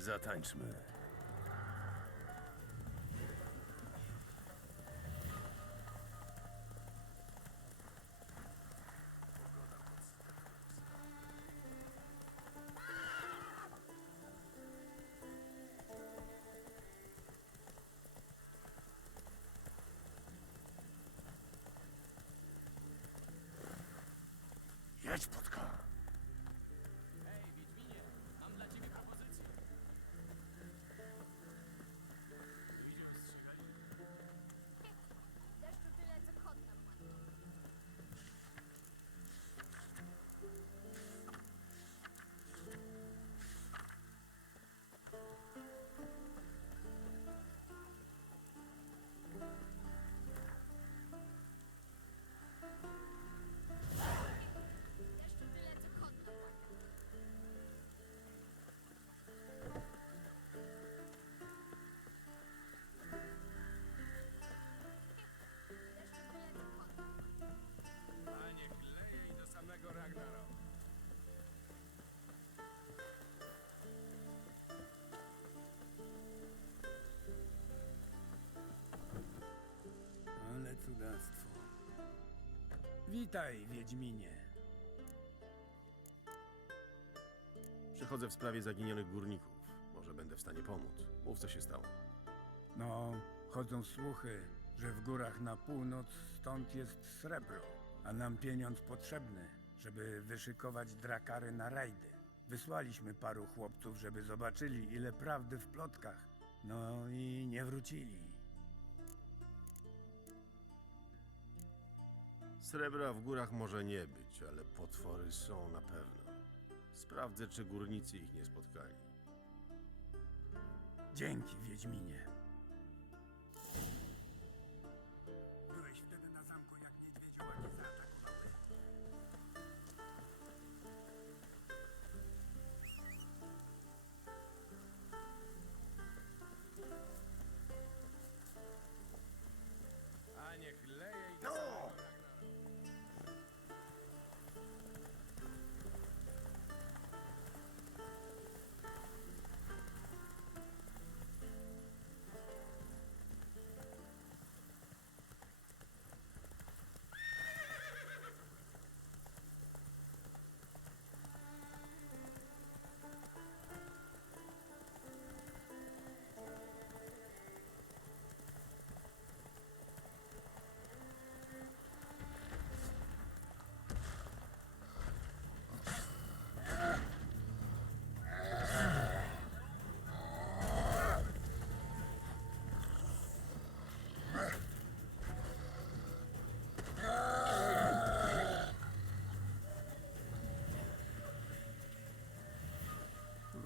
Zatańczmy. Jedź, Płotka. Witaj, Wiedźminie. Przychodzę w sprawie zaginionych górników. Może będę w stanie pomóc. Mów, co się stało. No, chodzą słuchy, że w górach na północ stąd jest srebro, a nam pieniądz potrzebny, żeby wyszykować drakary na rajdy. Wysłaliśmy paru chłopców, żeby zobaczyli, ile prawdy w plotkach. No i nie wrócili. Srebra w górach może nie być, ale potwory są na pewno. Sprawdzę, czy górnicy ich nie spotkali. Dzięki, Wiedźminie.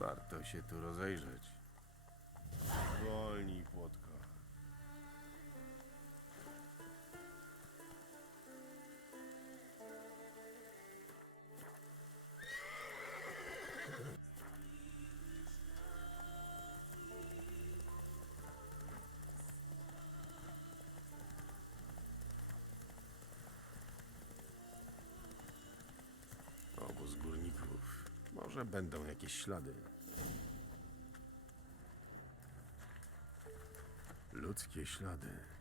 Warto się tu rozejrzeć. Wolnij, Płotka. Obóz górników. Może będą jakieś ślady. Ludzkie ślady.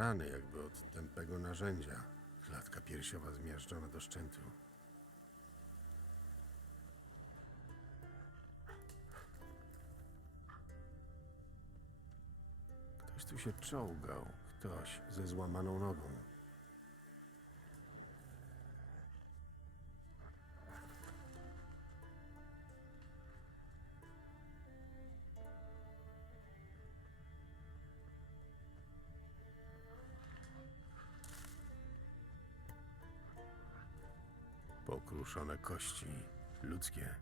Rany jakby od tępego narzędzia. Klatka piersiowa zmiażdżona do szczętu. Ktoś tu się czołgał. Ktoś ze złamaną nogą. kości ludzkie.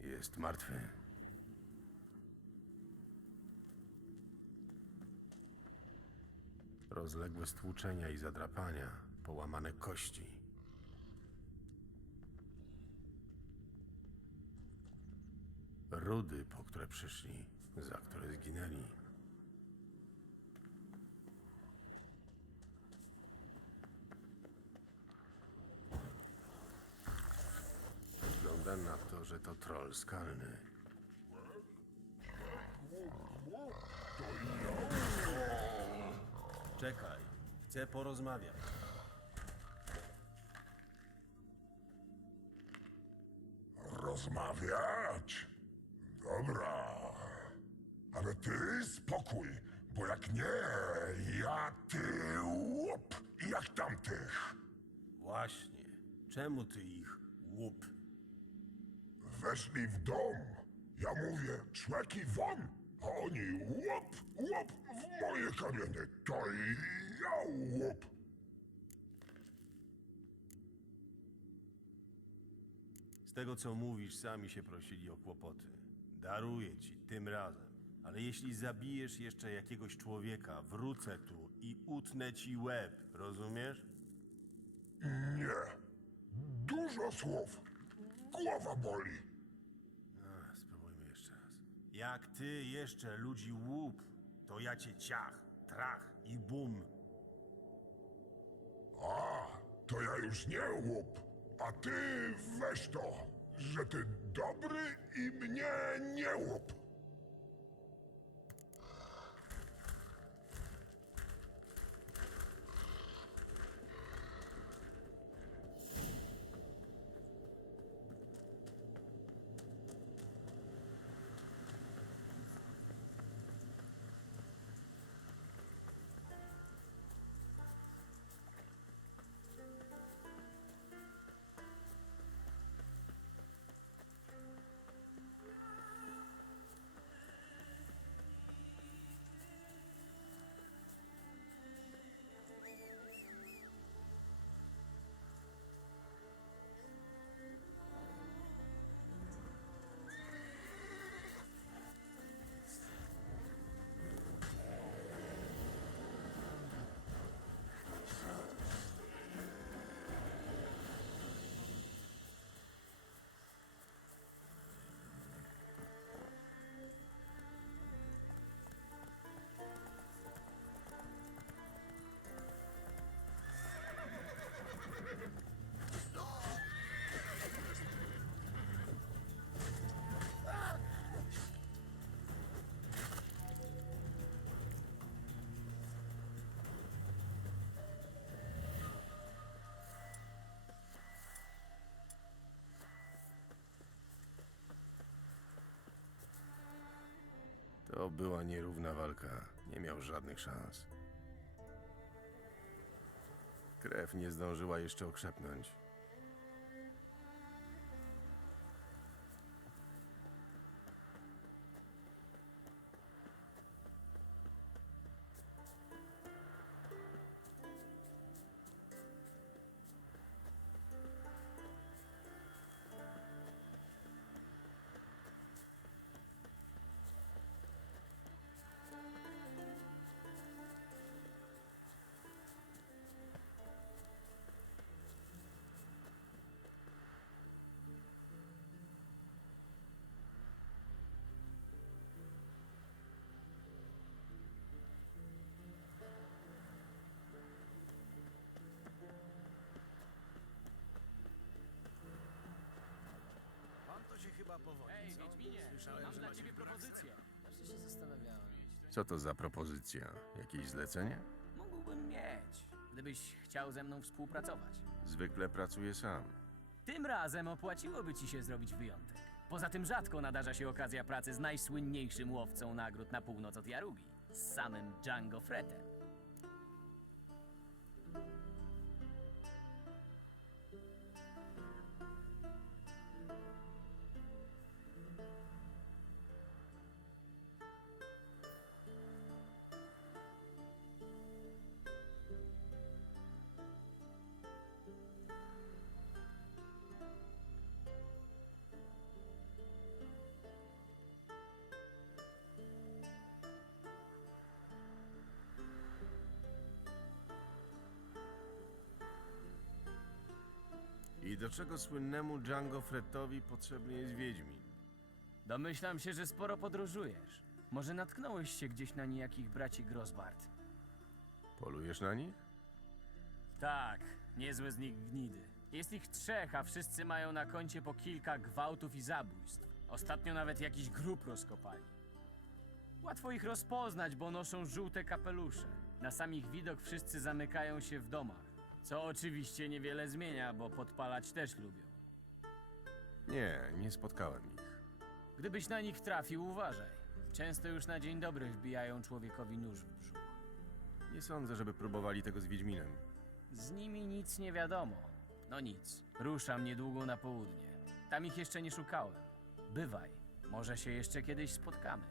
Jest martwy. Rozległe stłuczenia i zadrapania, połamane kości. Rudy, po które przyszli, za które zginęli. Wygląda na to, że to troll skalny. Czekaj, chcę porozmawiać. Rozmawiać? Dobra. Ale ty spokój, bo jak nie, ja ty łup, jak tamtych. Właśnie. Czemu ty ich łup? Weszli w dom. Ja mówię, człeki won, oni łup, łup w moje kamienie. To i ja łup. Z tego co mówisz, sami się prosili o kłopoty. Daruję ci tym razem. Ale jeśli zabijesz jeszcze jakiegoś człowieka, wrócę tu i utnę ci łeb, rozumiesz? Nie. Dużo słów. Głowa boli. A, spróbujmy jeszcze raz. Jak ty jeszcze ludzi łup, to ja cię ciach, trach i bum. A, to ja już nie łup, a ty weź to, że ty dobry i mnie nie łup. To była nierówna walka. Nie miał żadnych szans. Krew nie zdążyła jeszcze okrzepnąć. Wiedźminie, mam dla ciebie propozycję. Właśnie się zastanawiałem. Co to za propozycja? Jakieś zlecenie? Mógłbym mieć, gdybyś chciał ze mną współpracować. Zwykle pracuję sam. Tym razem opłaciłoby ci się zrobić wyjątek. Poza tym rzadko nadarza się okazja pracy z najsłynniejszym łowcą nagród na północ od Jarugi, z samym Django Fretem. I do czego słynnemu Django Frettowi potrzebny jest Wiedźmin? Domyślam się, że sporo podróżujesz. Może natknąłeś się gdzieś na niejakich braci Grosbart? Polujesz na nich? Tak, niezłe z nich gnidy. Jest ich trzech, a wszyscy mają na koncie po kilka gwałtów i zabójstw. Ostatnio nawet jakiś grób rozkopali. Łatwo ich rozpoznać, bo noszą żółte kapelusze. Na sam ich widok wszyscy zamykają się w domach. Co oczywiście niewiele zmienia, bo podpalać też lubią. Nie, nie spotkałem ich. Gdybyś na nich trafił, uważaj. Często już na dzień dobry wbijają człowiekowi nóż w brzuch. Nie sądzę, żeby próbowali tego z Wiedźminem. Z nimi nic nie wiadomo. No nic. Ruszam niedługo na południe. Tam ich jeszcze nie szukałem. Bywaj. Może się jeszcze kiedyś spotkamy.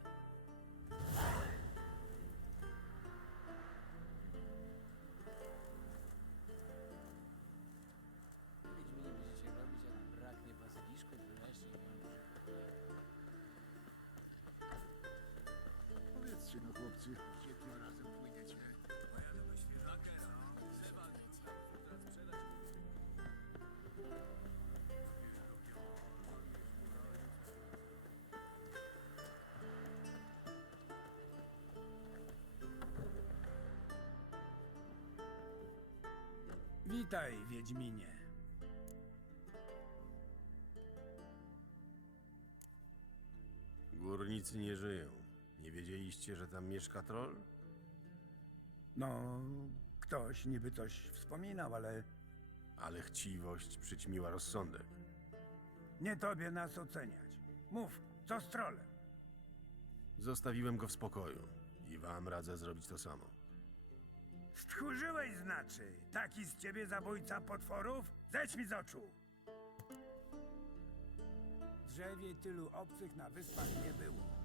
Witaj, Wiedźminie. Górnicy nie żyją. Nie wiedzieliście, że tam mieszka troll? No, ktoś niby coś wspominał, ale Ale chciwość przyćmiła rozsądek. nie tobie nas oceniać. Mów, co z trolem? Zostawiłem go w spokoju i wam radzę zrobić to samo. Stchórzyłeś znaczy. Taki z ciebie zabójca potworów? Zejdź mi z oczu! Drzewie tylu obcych na wyspach nie było.